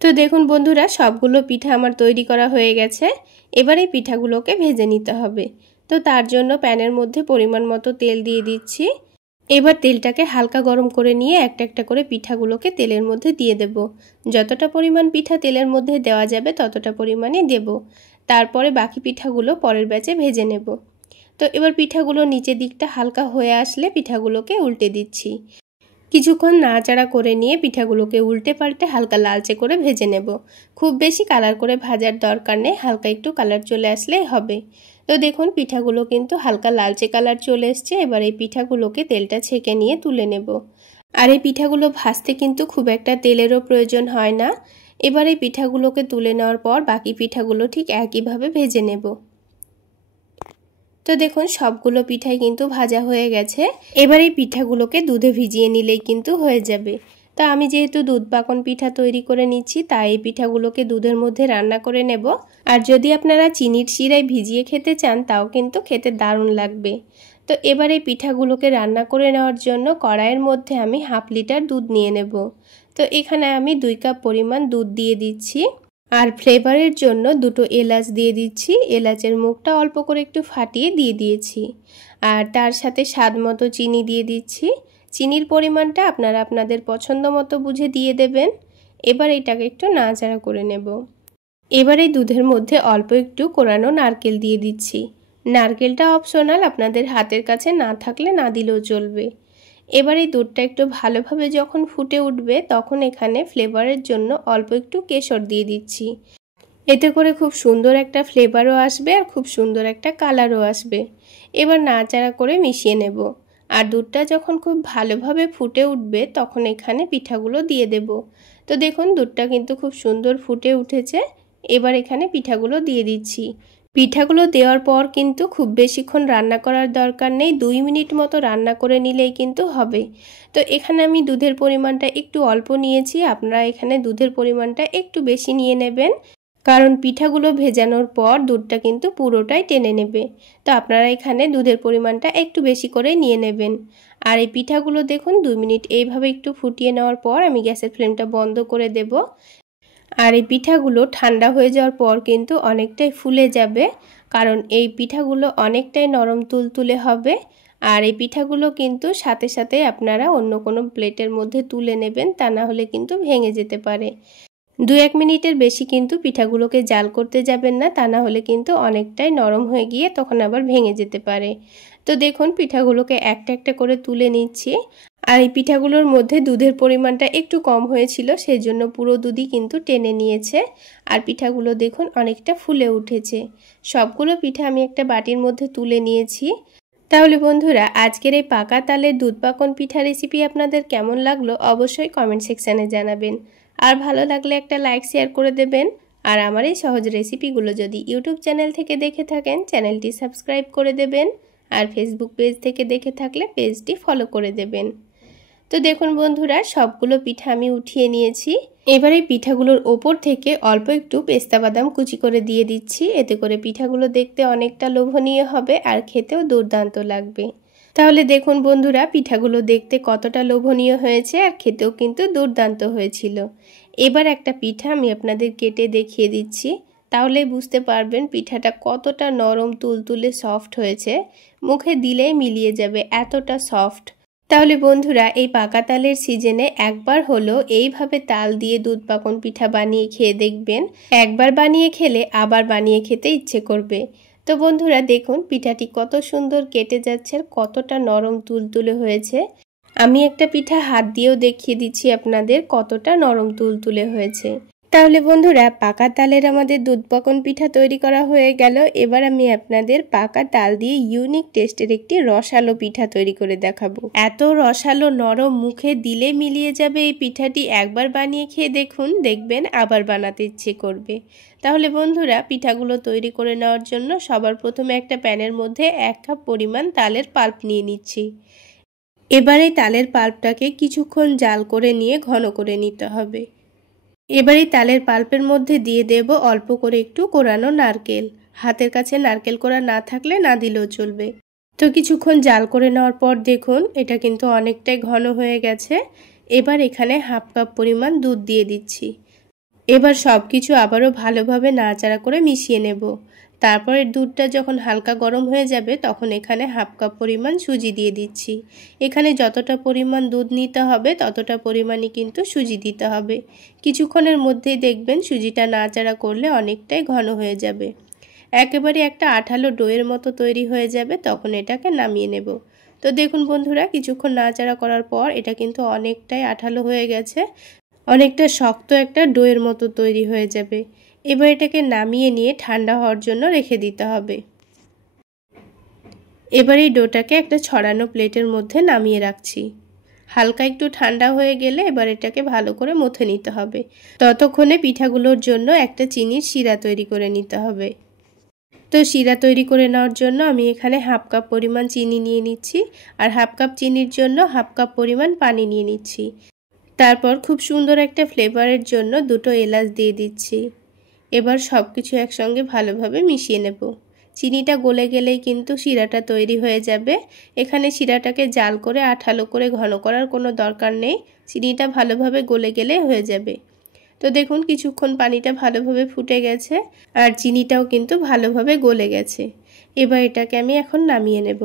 তো দেখুন বন্ধুরা, সবগুলো পিঠা আমার তৈরি করা হয়ে গেছে। এবার এই পিঠাগুলোকে ভেজে নিতে হবে। তো তার জন্য প্যানের মধ্যে পরিমাণ মতো তেল দিয়ে দিচ্ছি। এবার তেলটাকে হালকা গরম করে নিয়ে একটা একটা করে পিঠাগুলোকে তেলের মধ্যে দিয়ে দেব। যতটা পরিমাণ পিঠা তেলের মধ্যে দেওয়া যাবে ততটা পরিমাণে দেব। তারপরে বাকি পিঠাগুলো পরের ব্যাচে ভেজে নেব। তো এবার পিঠাগুলো নিচের দিকটা হালকা হয়ে আসলে পিঠাগুলোকে উল্টে দিচ্ছি। কিছুক্ষণ নাড়াচাড়া করে নিয়ে পিঠাগুলোকে উল্টে পাল্টে হালকা লালচে করে ভেজে নেব। খুব বেশি কালার করে ভাজার দরকার নেই, হালকা একটু কালার চলে আসলেই হবে। তো দেখুন পিঠাগুলো কিন্তু হালকা লালচে কালার চলে এসছে। এবার এই পিঠাগুলোকে তেলটা ছেঁকে নিয়ে তুলে নেব। আর এই পিঠাগুলো ভাজতে কিন্তু খুব একটা তেলেরও প্রয়োজন হয় না। এবার এই পিঠাগুলোকে তুলে নেওয়ার পর বাকি পিঠাগুলো ঠিক একইভাবে ভেজে নেব। তো দেখুন সবগুলো পিঠাই কিন্তু ভাজা হয়ে গেছে। এবার এই পিঠাগুলোকে দুধে ভিজিয়ে নিলেই কিন্তু হয়ে যাবে। তা আমি যেহেতু দুধ পাকন পিঠা তৈরি করে নিচ্ছি, তাই এই পিঠাগুলোকে দুধের মধ্যে রান্না করে নেব। আর যদি আপনারা চিনির শিরায় ভিজিয়ে খেতে চান তাও কিন্তু খেতে দারুণ লাগবে। তো এবার এই পিঠাগুলোকে রান্না করে নেওয়ার জন্য কড়াইয়ের মধ্যে আমি হাফ লিটার দুধ নিয়ে নেব। তো এখানে আমি 2 কাপ পরিমাণ দুধ দিয়ে দিচ্ছি। আর ফ্লেভারের জন্য 2টো এলাচ দিয়ে দিচ্ছি। এলাচের মুখটা অল্প করে একটু ফাটিয়ে দিয়ে দিয়েছি। আর তার সাথে স্বাদ মতো চিনি দিয়ে দিচ্ছি। চিনির পরিমাণটা আপনারা আপনাদের পছন্দ মতো বুঝে দিয়ে দেবেন। এবার এটাকে একটু নাড়াচাড়া করে নেব। এবার এই দুধের মধ্যে অল্প একটু কোরানো নারকেল দিয়ে দিচ্ছি। নারকেলটা অপশনাল, আপনাদের হাতের কাছে না থাকলে না দিলেও চলবে। এবার এই দুধটা একটু ভালোভাবে যখন ফুটে উঠবে তখন এখানে ফ্লেভারের জন্য অল্প একটু কেশর দিয়ে দিচ্ছি। এতে করে খুব সুন্দর একটা ফ্লেভারও আসবে আর খুব সুন্দর একটা কালারও আসবে। এবার নাড়াচাড়া করে মিশিয়ে নেব। আর দুধটা যখন খুব ভালোভাবে ফুটে উঠবে তখন এখানে পিঠাগুলো দিয়ে দেব। তো দেখুন দুধটা কিন্তু খুব সুন্দর ফুটে উঠেছে। এবার এখানে পিঠাগুলো দিয়ে দিচ্ছি। পিঠাগুলো দেওয়ার পর কিন্তু খুব বেশিক্ষণ রান্না করার দরকার নেই, 2 মিনিট মতো রান্না করে নিলেই কিন্তু হবে। তো এখানে আমি দুধের পরিমাণটা একটু অল্প নিয়েছি, আপনারা এখানে দুধের পরিমাণটা একটু বেশি নিয়ে নেবেন, কারণ পিঠাগুলো ভেজানোর পর দুধটা কিন্তু পুরোটাই টেনে নেবে। তো আপনারা এখানে দুধের পরিমাণটা একটু বেশি করে নিয়ে নেবেন। আর এই পিঠাগুলো দেখুন 2 মিনিট এইভাবে একটু ফুটিয়ে নেওয়ার পর আমি গ্যাসের ফ্লেমটা বন্ধ করে দেব। আর এই পিঠাগুলো ঠান্ডা হয়ে যাওয়ার পর কিন্তু অনেকটাই ফুলে যাবে, কারণ এই পিঠাগুলো অনেকটাই নরম তুলতুলে হবে। আর এই পিঠাগুলো কিন্তু সাথে সাথে আপনারা অন্য কোনো প্লেটের মধ্যে তুলে নেবেন, তা না হলে কিন্তু ভেঙে যেতে পারে। 2-1 মিনিটের বেশি কিন্তু পিঠাগুলোকে জাল করতে যাবেন না, তা না হলে কিন্তু অনেকটাই নরম হয়ে গিয়ে তখন আবার ভেঙে যেতে পারে। তো দেখুন পিঠাগুলোকে একটা একটা করে তুলে নিচ্ছি। আর এই পিঠাগুলোর মধ্যে দুধের পরিমাণটা একটু কম হয়েছিল, সেই জন্য পুরো দুধই কিন্তু টেনে নিয়েছে। আর পিঠাগুলো দেখুন অনেকটা ফুলে উঠেছে। সবগুলো পিঠা আমি একটা বাটির মধ্যে তুলে নিয়েছি। তাহলে বন্ধুরা, আজকের এই পাকা তালের দুধ পাকন পিঠা রেসিপি আপনাদের কেমন লাগলো অবশ্যই কমেন্ট সেকশানে জানাবেন। আর ভালো লাগলে একটা লাইক শেয়ার করে দেবেন। আর আমার এই সহজ রেসিপিগুলো যদি ইউটিউব চ্যানেল থেকে দেখে থাকেন চ্যানেলটি সাবস্ক্রাইব করে দেবেন। আর ফেসবুক পেজ থেকে দেখে থাকলে পেজটি ফলো করে দেবেন। তো দেখুন বন্ধুরা, সবগুলো পিঠা আমি উঠিয়ে নিয়েছি। এবার এই পিঠাগুলোর ওপর থেকে অল্প একটু পেস্তা বাদাম কুচি করে দিয়ে দিচ্ছি। এতে করে পিঠাগুলো দেখতে অনেকটা লোভনীয় হবে আর খেতেও দুর্দান্ত লাগবে। তাহলে দেখুন বন্ধুরা, পিঠাগুলো দেখতে কতটা লোভনীয় হয়েছে আর খেতেও কিন্তু দুর্দান্ত হয়েছিল। এবার একটা পিঠা আমি আপনাদের কেটে দেখিয়ে দিচ্ছি, তাহলে বুঝতে পারবেন পিঠাটা কতটা নরম তুলতুলে সফট হয়েছে। মুখে দিলেই মিলিয়ে যাবে, এতটা সফট। তাহলে বন্ধুরা, এই পাকা তালের সিজনে একবার হলো এইভাবে তাল দিয়ে দুধ পাকন পিঠা বানিয়ে খেয়ে দেখবেন। একবার বানিয়ে খেলে আবার বানিয়ে খেতে ইচ্ছে করবে। তো বন্ধুরা দেখুন পিঠাটি কত সুন্দর কেটে যাচ্ছে আর কতটা নরম তুলতুলে হয়েছে। আমি একটা পিঠা হাত দিয়েও দেখিয়ে দিচ্ছি আপনাদের কতটা নরম তুলতুলে হয়েছে। তাহলে বন্ধুরা, পাকা তালের আমাদের দুধ পাকন পিঠা তৈরি করা হয়ে গেল। এবার আমি আপনাদের পাকা তাল দিয়ে ইউনিক টেস্টের একটি রসালো পিঠা তৈরি করে দেখাবো। এত রসালো নরম, মুখে দিলে মিলিয়ে যাবে এই পিঠাটি। একবার বানিয়ে খেয়ে দেখুন, দেখবেন আবার বানাতে ইচ্ছে করবে। তাহলে বন্ধুরা, পিঠাগুলো তৈরি করে নেওয়ার জন্য সবার প্রথমে একটা প্যানের মধ্যে 1 কাপ পরিমাণ তালের পাল্প নিয়ে নিচ্ছি। এবার এই তালের পাল্পটাকে কিছুক্ষণ জাল করে নিয়ে ঘন করে নিতে হবে। এবার এই তালের পাল্পের মধ্যে দিয়ে দেব অল্প করে একটু কোরানো নারকেল। হাতের কাছে নারকেল কোড়া না থাকলে না দিলেও চলবে। তো কিছুক্ষণ জাল করে নেওয়ার পর দেখুন এটা কিন্তু অনেকটাই ঘন হয়ে গেছে। এবার এখানে হাফ কাপ পরিমাণ দুধ দিয়ে দিচ্ছি। এবার সব কিছু আবারও ভালোভাবে নাড়াচাড়া করে মিশিয়ে নেব। তারপরে দুধটা যখন হালকা গরম হয়ে যাবে তখন এখানে হাফ কাপ পরিমাণ সুজি দিয়ে দিচ্ছি। এখানে যতটা পরিমাণ দুধ নিতে হবে ততটা পরিমাণই কিন্তু সুজি দিতে হবে। কিছুক্ষণের মধ্যেই দেখবেন সুজিটা নাড়াচাড়া করলে অনেকটাই ঘন হয়ে যাবে, একেবারে একটা আঠালো ডোয়ের মতো তৈরি হয়ে যাবে, তখন এটাকে নামিয়ে নেব। তো দেখুন বন্ধুরা, কিছুক্ষণ নাড়াচাড়া করার পর এটা কিন্তু অনেকটাই আঠালো হয়ে গেছে, অনেকটা শক্ত একটা ডোয়ের মতো তৈরি হয়ে যাবে। এবার এটাকে নামিয়ে নিয়ে ঠান্ডা হওয়ার জন্য রেখে দিতে হবে। এবার এই ডোটাকে একটা ছড়ানো প্লেটের মধ্যে নামিয়ে রাখছি। হালকা একটু ঠান্ডা হয়ে গেলে এবার এটাকে ভালো করে মথে নিতে হবে। ততক্ষণে পিঠাগুলোর জন্য একটা চিনির শিরা তৈরি করে নিতে হবে। তো শিরা তৈরি করে নেওয়ার জন্য আমি এখানে হাফ কাপ পরিমাণ চিনি নিয়ে নিচ্ছি, আর হাফ কাপ চিনির জন্য হাফ কাপ পরিমাণ পানি নিয়ে নিচ্ছি। তারপর খুব সুন্দর একটা ফ্লেভারের জন্য দুটো এলাচ দিয়ে দিচ্ছি। এবার সব কিছু একসঙ্গে ভালোভাবে মিশিয়ে নেব। চিনিটা গলে গেলেই কিন্তু শিরাটা তৈরি হয়ে যাবে। এখানে শিরাটাকে জাল করে আঠালো করে ঘন করার কোনো দরকার নেই, চিনিটা ভালোভাবে গলে গেলে হয়ে যাবে। তো দেখুন কিছুক্ষণ পানিটা ভালোভাবে ফুটে গেছে আর চিনিটাও কিন্তু ভালোভাবে গলে গেছে। এবার এটাকে আমি এখন নামিয়ে নেব।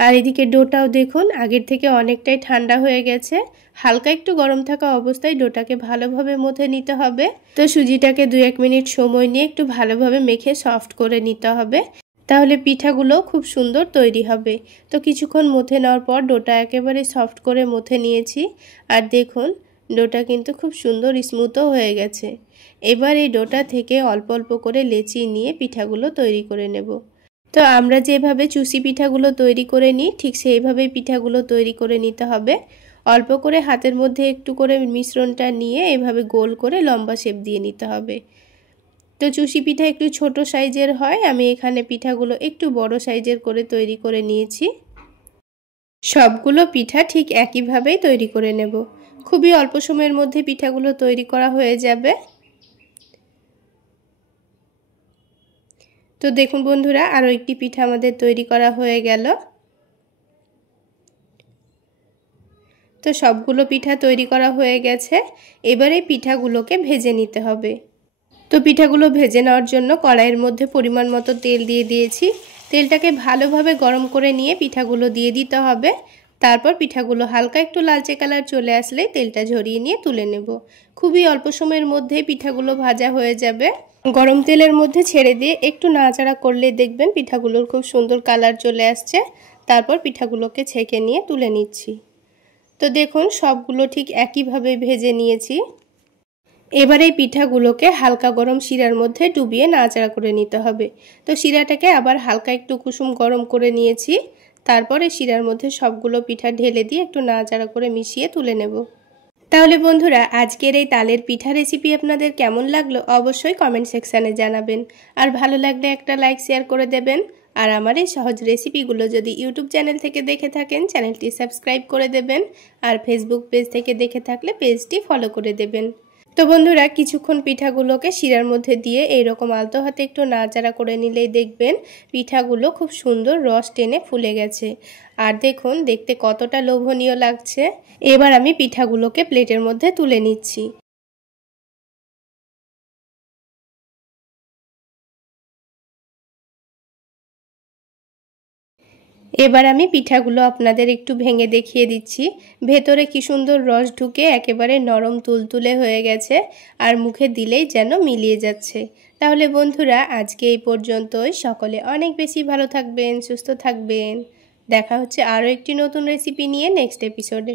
আর এদিকে ডোটাও দেখুন আগের থেকে অনেকটাই ঠান্ডা হয়ে গেছে। হালকা একটু গরম থাকা অবস্থায় ডোটাকে ভালোভাবে মথে নিতে হবে। তো সুজিটাকে 2-1 মিনিট সময় নিয়ে একটু ভালোভাবে মেখে সফট করে নিতে হবে, তাহলে পিঠাগুলো খুব সুন্দর তৈরি হবে। তো কিছুক্ষণ মথে নেওয়ার পর ডোটা একেবারে সফট করে মথে নিয়েছি, আর দেখুন ডোটা কিন্তু খুব সুন্দর স্মুথও হয়ে গেছে। এবার এই ডোটা থেকে অল্প অল্প করে লেচি নিয়ে পিঠাগুলো তৈরি করে নেব। তো আমরা যেভাবে চুষি পিঠাগুলো তৈরি করে নিই ঠিক সেইভাবেই পিঠাগুলো তৈরি করে নিতে হবে। অল্প করে হাতের মধ্যে একটু করে মিশ্রণটা নিয়ে এভাবে গোল করে লম্বা শেপ দিয়ে নিতে হবে। তো চুষি পিঠা একটু ছোট সাইজের হয়, আমি এখানে পিঠাগুলো একটু বড় সাইজের করে তৈরি করে নিয়েছি। সবগুলো পিঠা ঠিক একইভাবেই তৈরি করে নেব। খুবই অল্প সময়ের মধ্যে পিঠাগুলো তৈরি করা হয়ে যাবে। তো দেখুন বন্ধুরা, আরও একটি পিঠা আমাদের তৈরি করা হয়ে গেল। তো সবগুলো পিঠা তৈরি করা হয়ে গেছে। এবারে পিঠাগুলোকে ভেজে নিতে হবে। তো পিঠাগুলো ভেজে নেওয়ার জন্য কড়াইয়ের মধ্যে পরিমাণ মতো তেল দিয়ে দিয়েছি। তেলটাকে ভালোভাবে গরম করে নিয়ে পিঠাগুলো দিয়ে দিতে হবে। তারপর পিঠাগুলো হালকা একটু লালচে কালার চলে আসলে তেলটা ঝরিয়ে নিয়ে তুলে নেব। খুবই অল্প সময়ের মধ্যে পিঠাগুলো ভাজা হয়ে যাবে। গরম তেলের মধ্যে ছেড়ে দিয়ে একটু নাড়াচাড়া করলে দেখবেন পিঠাগুলোর খুব সুন্দর কালার চলে আসছে। তারপর পিঠাগুলোকে ছেঁকে নিয়ে তুলে নিচ্ছি। তো দেখুন সবগুলো ঠিক একইভাবে ভেজে নিয়েছি। এবার এই পিঠাগুলোকে হালকা গরম শিরার মধ্যে ডুবিয়ে নাড়াচাড়া করে নিতে হবে। তো শিরাটাকে আবার হালকা একটু কুসুম গরম করে নিয়েছি। তারপরে শিরার মধ্যে সবগুলো পিঠা ঢেলে দিয়ে একটু নাড়াচাড়া করে মিশিয়ে তুলে নেব। তাহলে বন্ধুরা, আজকের এই তালের পিঠা রেসিপি আপনাদের কেমন লাগলো অবশ্যই কমেন্ট সেকশানে জানাবেন। আর ভালো লাগলে একটা লাইক শেয়ার করে দেবেন। আর আমার এই সহজ রেসিপিগুলো যদি ইউটিউব চ্যানেল থেকে দেখে থাকেন চ্যানেলটি সাবস্ক্রাইব করে দেবেন, আর ফেসবুক পেজ থেকে দেখে থাকলে পেজটি ফলো করে দেবেন। তো বন্ধুরা, কিছুক্ষণ পিঠাগুলোকে শিরার মধ্যে দিয়ে এইরকম আলতো হাতে একটু নাড়াচাড়া করে নিলেই দেখবেন পিঠাগুলো খুব সুন্দর রস টেনে ফুলে গেছে। আর দেখুন দেখতে কতটা লোভনীয় লাগছে। এবার আমি পিঠাগুলোকে প্লেটের মধ্যে তুলে নিচ্ছি। এবার আমি পিঠাগুলো আপনাদের একটু ভেঙে দেখিয়ে দিচ্ছি। ভেতরে কি সুন্দর রস ঢুকে একেবারে নরম তুলতুলে হয়ে গেছে, আর মুখে দিলেই যেন মিলিয়ে যাচ্ছে। তাহলে বন্ধুরা, আজকে এই পর্যন্তই। সকলে অনেক বেশি ভালো থাকবেন, সুস্থ থাকবেন। দেখা হচ্ছে আরও একটি নতুন রেসিপি নিয়ে নেক্সট এপিসোডে।